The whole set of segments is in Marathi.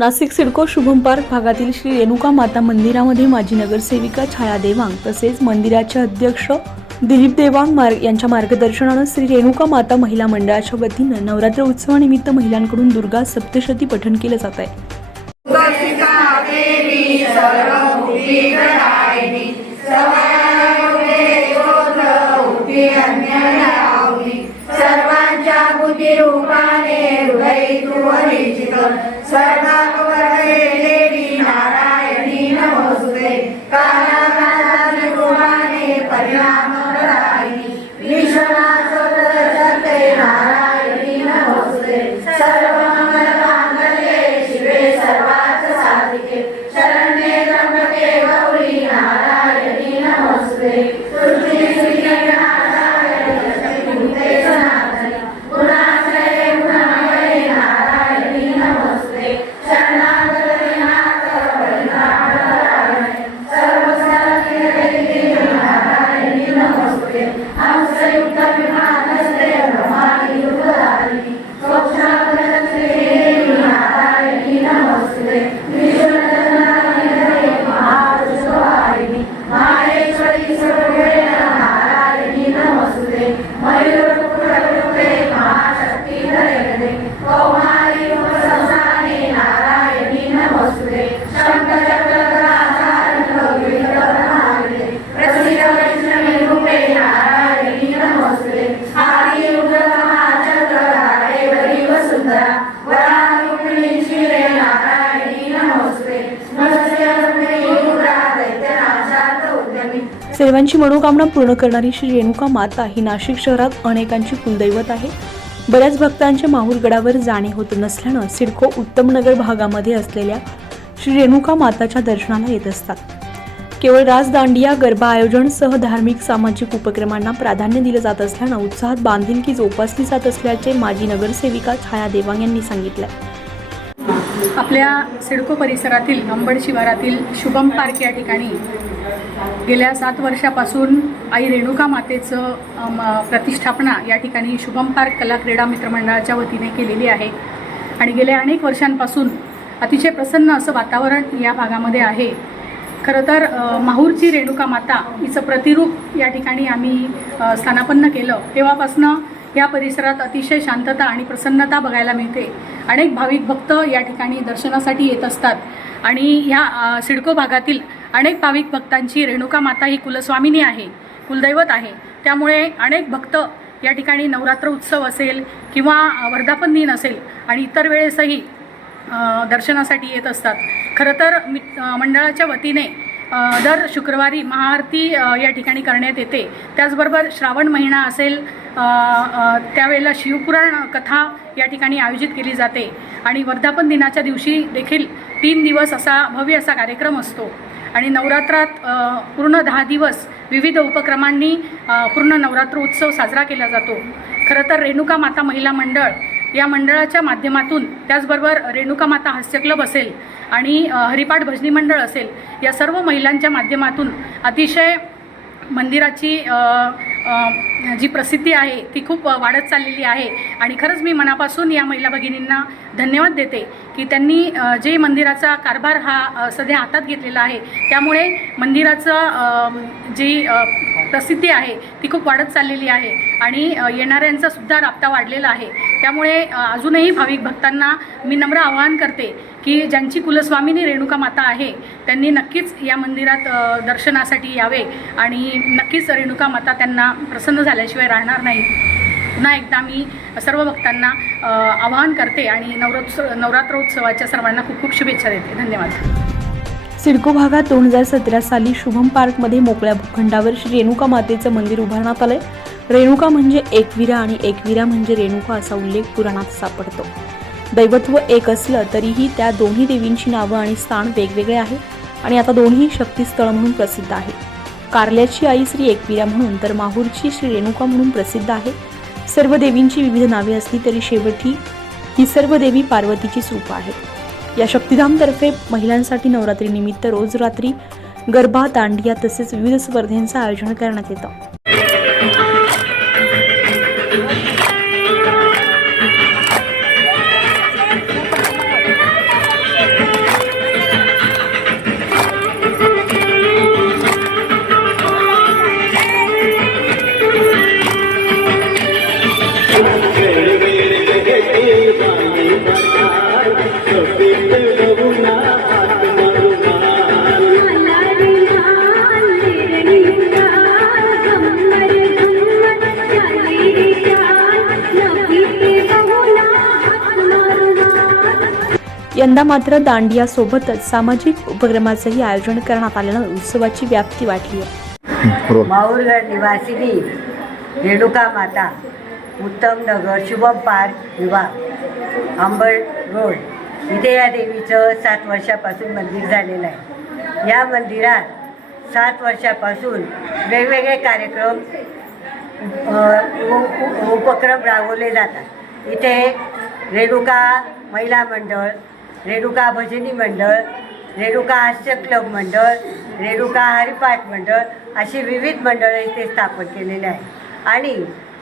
नाशिक सिडको शुभम पार्क भागातील श्री रेणुका माता मंदिरामध्ये माजी नगरसेविका छाया देवांग तसेच मंदिराचे अध्यक्ष दिलीप देवांग यांच्या मार्गदर्शनाने श्री रेणुका माता महिला मंडळाच्या वतीने नवरात्र उत्सवानिमित्त महिलांकडून दुर्गा सप्तशती पठण केले जात आहे। सर्वांची मनोकामना पूर्ण करणारी श्री रेणुका माता ही नाशिक शहरात अनेकांची कुलदैवत आहे। बऱ्याच भक्तांचे माहूरगडावर जाणे होत नसल्याने सिडको उत्तमनगर भागामध्ये असलेल्या श्री रेणुका माताच्या दर्शनाला येत असतात। केवळ राजदांडिया गरबा आयोजन सह धार्मिक सामाजिक उपक्रमांना प्राधान्य दिले जात असल्याने उत्साहात बांधिलकी जोपासली जात असल्याचे माजी नगरसेविका छाया देवांग यांनी सांगितले। आपल्या सिडको परिसरातील अंबड शिवारातील शुभम पार्क या ठिकाणी गेल्या 7 वर्षापासून आई रेणुका मातेचं प्रतिष्ठापना या ठिकाणी शुभम पार्क कला क्रीडा मित्रमंडळाच्या वतीने केलेली आहे आणि गेल्या अनेक वर्षांपासून अतिशय प्रसन्न असं वातावरण या भागामध्ये आहे। खरं तर माहूरची रेणुका माता हिचं प्रतिरूप या ठिकाणी आम्ही स्थानापन्न केलं तेव्हापासून या परिसरात अतिशय शांतता आणि प्रसन्नता बघायला मिळते। अनेक भाविक भक्त या ठिकाणी दर्शनासाठी येत असतात आणि ह्या सिडको भागातील अनेक भाविक भक्तांची रेणुका माता ही कुलस्वामिनी आहे, कुलदैवत आहे। त्यामुळे अनेक भक्त या ठिकाणी नवरात्र उत्सव असेल किंवा वर्धापन दिन असेल आणि इतर वेळेसही दर्शनासाठी येत असतात। खरं तर मंडळाच्या वतीने दर शुक्रवारी महाआरती या ठिकाणी करण्यात येते। त्याचबरोबर श्रावण महिना असेल त्यावेळेला शिवपुराण कथा या ठिकाणी आयोजित केली जाते आणि वर्धापन दिनाच्या दिवशी देखील 3 दिवस असा भव्य असा कार्यक्रम असतो आणि नवरात्रात पूर्ण 10 दिवस विविध उपक्रमांनी पूर्ण नवरात्र उत्सव साजरा केला जातो। खरं तर रेणुका माता महिला मंडळ या मंडळाच्या माध्यमातून त्याचबरोबर रेणुका माता हास्य क्लब असेल आणि हरिपाठ भजनी मंडळ असेल या सर्व महिलांच्या माध्यमातून अतिशय मंदिराची जी प्रसिद्धी आहे ती खूप वाढत चाललेली आहे आणि खरंच मी मनापासून या महिला भगिनींना धन्यवाद देते की त्यांनी जे मंदिराचा कारभार हा सध्या हातात घेतलेला आहे त्यामुळे मंदिराचं जी प्रसिद्धी आहे ती खूप वाढत चाललेली आहे आणि येणाऱ्यांचा सुद्धा राबता वाढलेला आहे। त्यामुळे अजूनही भाविक भक्तांना मी नम्र आवाहन करते की ज्यांची कुलस्वामिनी रेणुका माता आहे त्यांनी नक्कीच या मंदिरात दर्शनासाठी यावे आणि नक्कीच रेणुका माता त्यांना प्रसन्न झाल्याशिवाय राहणार नाही। पुन्हा एकदा मी सर्व भक्तांना आवाहन करते आणि नवरात्रोत्सवाच्या सर्वांना खूप खूप शुभेच्छा देते। धन्यवाद। सिडको भागात 2017 साली शुभम पार्कमध्ये मोकळ्या भूखंडावर श्री रेणुका मातेचं मंदिर उभारण्यात आलंय। रेणुका म्हणजे एकवीरा आणि एकवीरा म्हणजे रेणुका असा उल्लेख पुराणात सापडतो। दैवत्व एक असलं तरीही त्या दोन्ही देवींची नावं आणि स्थान वेगवेगळे आहे आणि आता दोन्ही शक्तिस्थळ म्हणून प्रसिद्ध आहे। कारल्याची आई श्री एकवीरा म्हणून तर माहूरची श्री रेणुका म्हणून प्रसिद्ध आहे। सर्व देवींची विविध नावे असली तरी शेवटी ही सर्व देवी पार्वतीचीच रूपं आहेत। या शक्तिधामतर्फे महिलांसाठी नवरात्री निमित्त रोज रात्री गरबा, दांडिया तसेच विविध स्पर्धांचं आयोजन करण्यात येतं। यंदा मात्र दांडिया सोबतच सामाजिक उपक्रमाचंही आयोजन करण्यात आल्यानं उत्सवाची व्याप्ती वाढली आहे. माहूरगड निवासिनी रेणुका माता उत्तम नगर शुभम पार्क विभाग अंबड रोड इथे या देवीचं 7 वर्षापासून मंदिर झालेलं आहे. या मंदिरात 7 वर्षापासून वेगवेगळे कार्यक्रम उपक्रम राबवले जातात. इथे रेणुका महिला मंडळ, रेणुका भजनी मंडळ, रेणुका हास्य क्लब मंडळ, रेणुका हरिपाठ मंडळ अशी विविध मंडळं इथे स्थापन केलेली आहे. आणि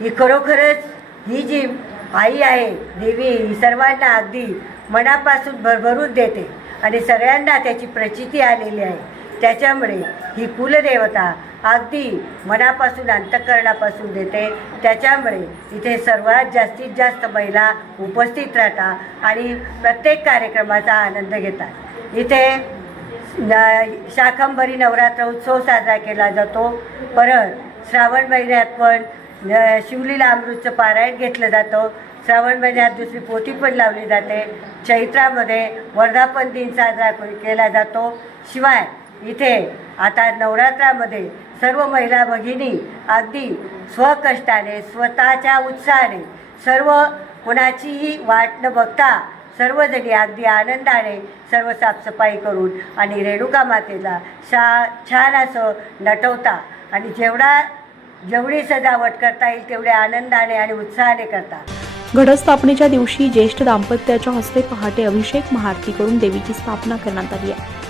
ही खरोखरच ही जी आई आहे देवी ही सर्वांना अगदी मनापासून भरभरून देते आणि सगळ्यांना त्याची प्रचिती आलेली आहे. त्याच्यामुळे ही कुलदेवता अगदी मनापासून अंतःकरणापासून देते. त्याच्यामुळे इथे सर्वात जास्तीत जास्त महिला उपस्थित राहतात आणि प्रत्येक कार्यक्रमाचा आनंद घेतात. इथे शाकंभरी नवरात्र उत्सव साजरा केला जातो. परत श्रावण महिन्यात पण शिवलीला अमृतचं पारायण घेतलं जातं. श्रावण महिन्यात दुसरी पोथी पण लावली जाते. चैत्रामध्ये वर्धापन दिन साजरा केला जातो. शिवाय इथे आता नवरात्रामध्ये सर्व महिला भगिनी अगदी स्वकष्टाने स्वतःच्या उत्साहाने सर्व कोणाचीही वाट न बघता सर्वजणी अगदी आनंदाने सर्व साफसफाई करून आणि रेणुका मातेला छान असं नटवता आणि जेवढी सजावट करता येईल तेवढे आनंदाने आणि उत्साहाने करतात. घटस्थापनेच्या दिवशी ज्येष्ठ दाम्पत्याच्या हस्ते पहाटे अभिषेक महाआरती करून देवीची स्थापना करण्यात आली आहे.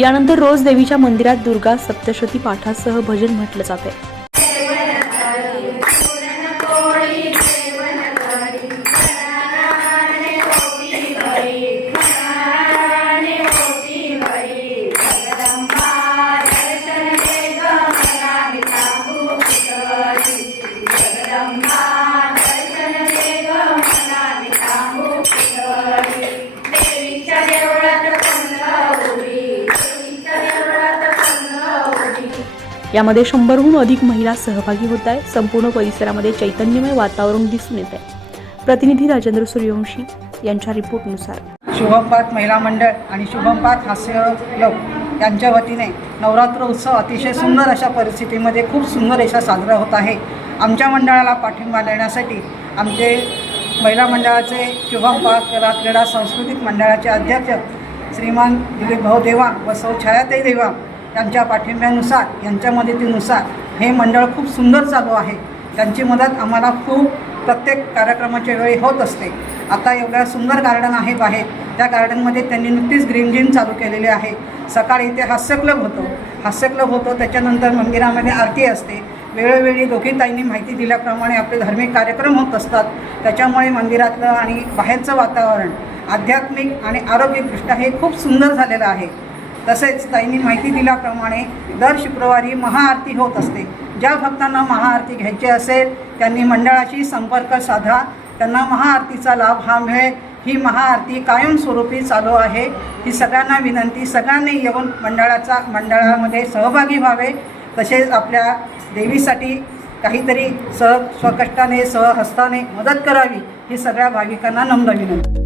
यानंतर रोज देवीच्या मंदिरात दुर्गा सप्तशती पाठासह भजन म्हटलं जाते. यामध्ये 100हून अधिक महिला सहभागी होत आहेत. संपूर्ण परिसरामध्ये चैतन्यमय वातावरण दिसून येत आहे. प्रतिनिधी राजेंद्र सूर्यवंशी यांच्या रिपोर्टनुसार शुभम पार्क महिला मंडळ आणि शुभम पार्क हास्य क्लब यांच्या वतीने नवरात्र उत्सव अतिशय सुंदर अशा परिस्थितीमध्ये खूप सुंदर असा साजरा होत आहे. आमच्या मंडळाला पाठिंबा देण्यासाठी आमचे महिला मंडळाचे शुभम पार्क कला क्रीडा सांस्कृतिक मंडळाचे अध्यक्ष श्रीमान दिलीप भाऊ देवांग व सौ छायाताई देवांग यांच्या पाठिंब्यानुसार यांच्या मदतीनुसार हे मंडळ खूप सुंदर चालू आहे. त्यांची मदत आम्हाला खूप प्रत्येक कार्यक्रमाच्या वेळी होत असते. आता एवढ्या सुंदर गार्डन आहे बाहेर, त्या गार्डनमध्ये त्यांनी नुकतीच ग्रीन जिम चालू केलेले आहे. सकाळी इथे हास्य क्लब होतो त्याच्यानंतर मंदिरामध्ये आरती असते. वेळोवेळी दोघी ताईंनी माहिती दिल्याप्रमाणे आपले धार्मिक कार्यक्रम होत असतात. त्याच्यामुळे मंदिरातलं आणि बाहेरचं वातावरण आध्यात्मिक आणि आरोग्यदृष्ट्या हे खूप सुंदर झालेलं आहे. तसेच ताईंनी माहिती दिल्याप्रमाणे दर शुक्रवारी महाआरती होत असते. ज्या भक्तांना महाआरती घ्यायची असेल त्यांनी मंडळाशी संपर्क साधा, त्यांना महाआरतीचा लाभ हा मिळेल. ही महाआरती कायमस्वरूपी चालू आहे. ही सगळ्यांना विनंती, सगळ्यांनी येऊन मंडळामध्ये सहभागी व्हावे. तसेच आपल्या देवीसाठी काहीतरी स्वकष्टाने सहहस्ताने मदत करावी ही सगळ्या भाविकांना नम्र विनंती.